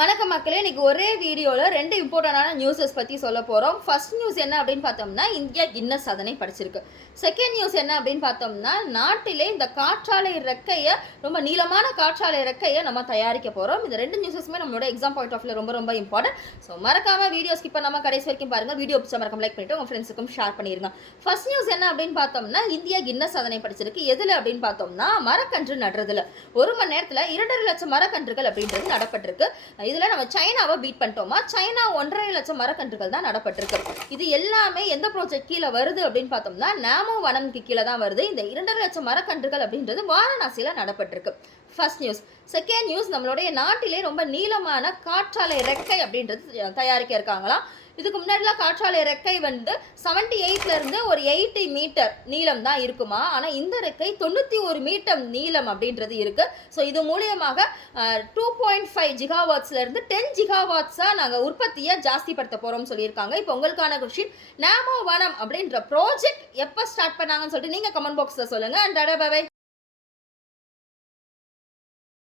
வணக்கம் மக்களே, இன்னைக்கு ஒரே வீடியோவில் 2 இம்பார்ட்டண்டான நியூஸஸ் பற்றி சொல்ல போகிறோம். ஃபர்ஸ்ட் நியூஸ் என்ன அப்படின்னு பார்த்தோம்னா, இந்தியா கின்னஸ் சாதனை படைச்சிருக்கு. செகண்ட் நியூஸ் என்ன அப்படின்னு பார்த்தோம்னா, நாட்டிலே இந்த காற்றாலை ரெக்கையை, ரொம்ப நீளமான காற்றாலை ரெக்கையை நம்ம தயாரிக்க போகிறோம். இந்த 2 நியூஸஸுமே நம்மளோட எக்ஸாம் பாயிண்ட் ஆஃப் ரொம்ப ரொம்ப இம்பார்ட்டன்ட். ஸோ மறக்காம வீடியோ ஸ்கிப் பண்ணாமல் கடைசி வரைக்கும் பாருங்கள். வீடியோ பிடிச்சா மறக்காம லைக் பண்ணிட்டு உங்கள் ஃப்ரெண்ட்ஸுக்கும் ஷேர் பண்ணிடுங்க. ஃபர்ஸ்ட் நியூஸ் என்ன அப்படின்னு பார்த்தோம்னா, இந்தியா கின்னஸ் சாதனை படைச்சிருக்கு. எதில் அப்படின்னு பார்த்தோம்னா, மரக்கன்று நடுறதுல 1 மணி நேரத்தில் 2.5 லட்சம் மரக்கன்றுகள் அப்படின்றது நடப்பட்டிருக்கு. இதில் நம்ம சைனாவை பீட் பண்ணிட்டோமா? சைனா 1.5 லட்சம் மரக்கன்றுகள் தான் நடப்பட்டிருக்கு. இது எல்லாமே எந்த ப்ராஜெக்ட் கீழே வருது அப்படின்னு பார்த்தோம்னா, நாமோ வனம்க்கு கீழே தான் வருது. இந்த 2.5 லட்சம் மரக்கன்றுகள் அப்படின்றது வாரணாசியில் நடப்பட்டிருக்கு. First news. செகண்ட் நியூஸ், நம்மளுடைய நாட்டிலே ரொம்ப நீளமான காற்றாலை ரெக்கை அப்படின்றது தயாரிக்க இருக்காங்களாம். இதுக்கு முன்னாடிலாம் காற்றாலை ரெக்கை 78 ஒரு 80 மீட்டர் நீளம் தான் இருக்குமா. ஆனால் இந்த ரெக்கை 91 மீட்டர் நீளம் அப்படின்றது இருக்கு. ஸோ இது மூலியமாக 2.5 ஜிகாவாட்ஸ்லேருந்து 10 ஜிகாவாட்ஸாக நாங்கள் உற்பத்தியை ஜாஸ்திப்படுத்த போகிறோம்னு சொல்லியிருக்காங்க. இப்போ உங்களுக்கான கொஸ்டின், நாமோ வனம் அப்படின்ற ப்ராஜெக்ட் எப்போ ஸ்டார்ட் பண்ணாங்கன்னு சொல்லிட்டு நீங்கள் கமெண்ட் பாக்ஸில் சொல்லுங்கள். And by.